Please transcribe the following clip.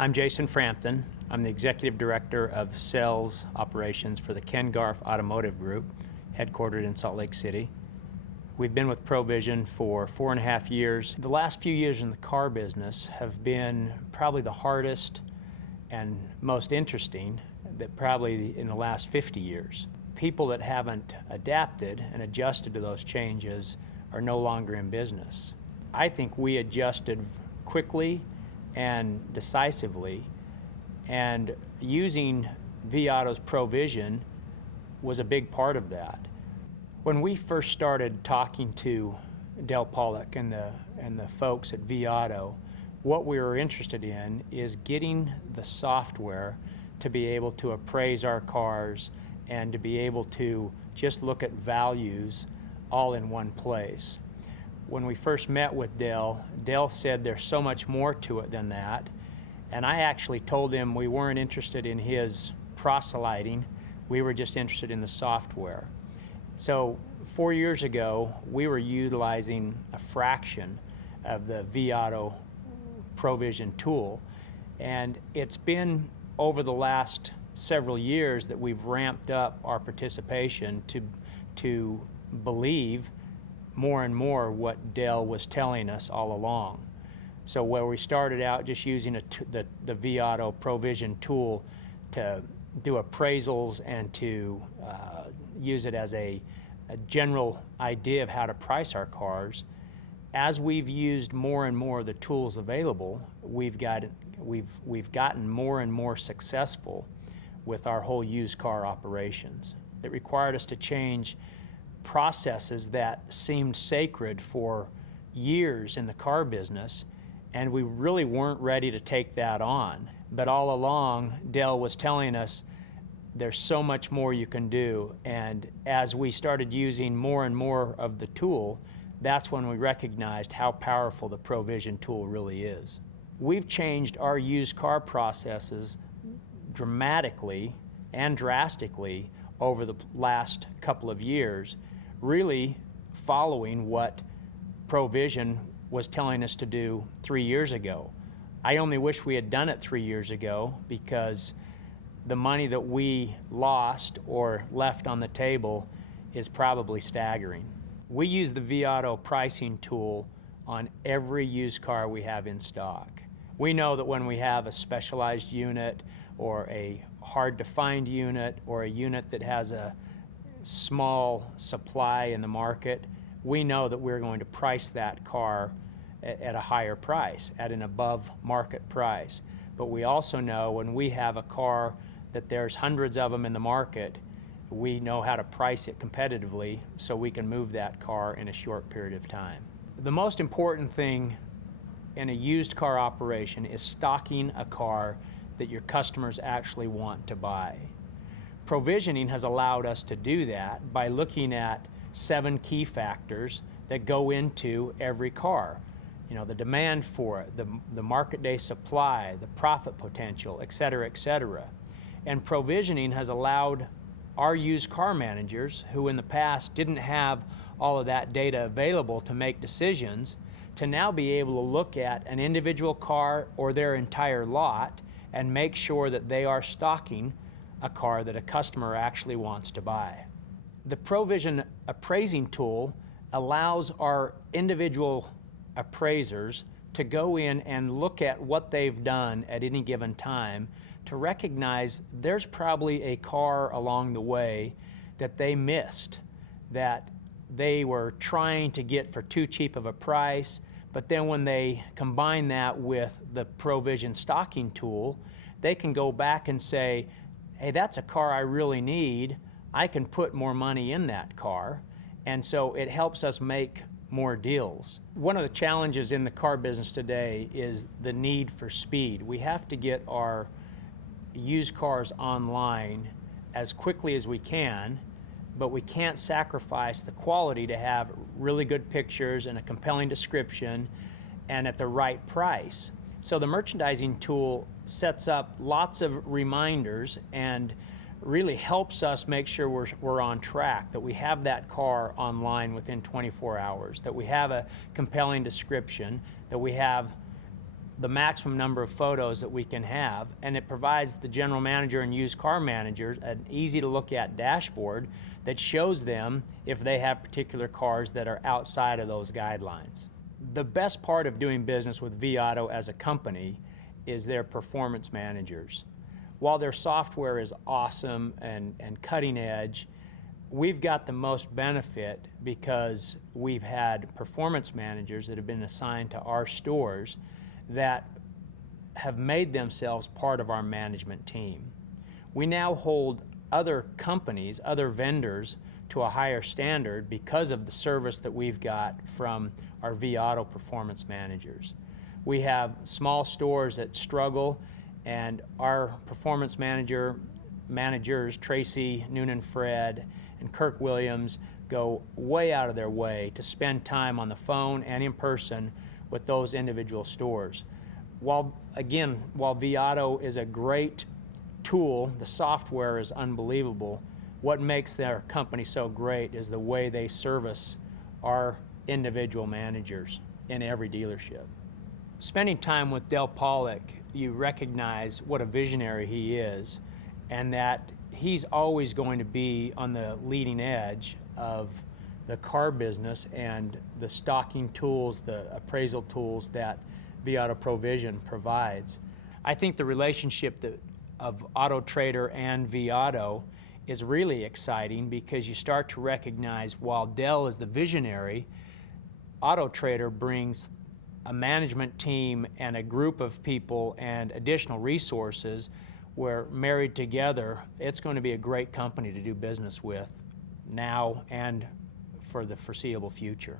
I'm Jason Frampton. I'm the Executive Director of Sales Operations for the Garff Automotive Group, headquartered in Salt Lake City. We've been with ProVision for 4.5 years. The last few years in the car business have been probably the hardest and most interesting that probably in the last 50 years. People that haven't adapted and adjusted to those changes are no longer in business. I think we adjusted quickly and decisively, and using vAuto's ProVision was a big part of that. When we first started talking to Del Pollock and the folks at vAuto, what we were interested in is getting the software to be able to appraise our cars and to be able to just look at values all in one place. When we first met with Del said there's so much more to it than that, and I actually told him we weren't interested in his proselyting, we were just interested in the software. So 4 years ago, we were utilizing a fraction of the vAuto ProVision tool, and it's been over the last several years that we've ramped up our participation to believe more and more what Del was telling us all along. So where we started out just using the vAuto ProVision tool to do appraisals and to use it as a general idea of how to price our cars, as we've used more and more of the tools available, we've gotten more and more successful with our whole used car operations. It required us to change processes that seemed sacred for years in the car business, and we really weren't ready to take that on. But all along, Del was telling us there's so much more you can do, and as we started using more and more of the tool, that's when we recognized how powerful the ProVision tool really is. We've changed our used car processes dramatically and drastically over the last couple of years, really following what ProVision was telling us to do 3 years ago. I only wish we had done it 3 years ago, because the money that we lost or left on the table is probably staggering. We use the vAuto pricing tool on every used car we have in stock. We know that when we have a specialized unit or a hard to find unit or a unit that has a small supply in the market, we know that we're going to price that car at a higher price, at an above market price. But we also know when we have a car that there's hundreds of them in the market, we know how to price it competitively so we can move that car in a short period of time. The most important thing in a used car operation is stocking a car that your customers actually want to buy. Provisioning has allowed us to do that by looking at 7 key factors that go into every car. You know, the demand for it, the market day supply, the profit potential, et cetera, et cetera. And provisioning has allowed our used car managers, who in the past didn't have all of that data available to make decisions, to now be able to look at an individual car or their entire lot and make sure that they are stocking a car that a customer actually wants to buy. The ProVision appraising tool allows our individual appraisers to go in and look at what they've done at any given time to recognize there's probably a car along the way that they missed, that they were trying to get for too cheap of a price, but then when they combine that with the ProVision stocking tool, they can go back and say, hey, that's a car I really need. I can put more money in that car. And so it helps us make more deals. One of the challenges in the car business today is the need for speed. We have to get our used cars online as quickly as we can, but we can't sacrifice the quality to have really good pictures and a compelling description and at the right price. So the merchandising tool sets up lots of reminders and really helps us make sure we're on track, that we have that car online within 24 hours, that we have a compelling description, that we have the maximum number of photos that we can have, and it provides the general manager and used car managers an easy to look at dashboard that shows them if they have particular cars that are outside of those guidelines. The best part of doing business with vAuto as a company is their performance managers. While their software is awesome and cutting edge, we've got the most benefit because we've had performance managers that have been assigned to our stores that have made themselves part of our management team. We now hold other companies, other vendors, to a higher standard because of the service that we've got from our vAuto performance managers. We have small stores that struggle, and our performance managers, Tracy, Noonan Fred, and Kirk Williams, go way out of their way to spend time on the phone and in person with those individual stores. While vAuto is a great tool, the software is unbelievable, what makes their company so great is the way they service our individual managers in every dealership. Spending time with Del Pollock, you recognize what a visionary he is, and that he's always going to be on the leading edge of the car business and the stocking tools, the appraisal tools that vAuto Provision provides. I think the relationship of Auto Trader and vAuto is really exciting because you start to recognize while Del is the visionary, Auto Trader brings a management team and a group of people and additional resources where married together, it's going to be a great company to do business with now and for the foreseeable future.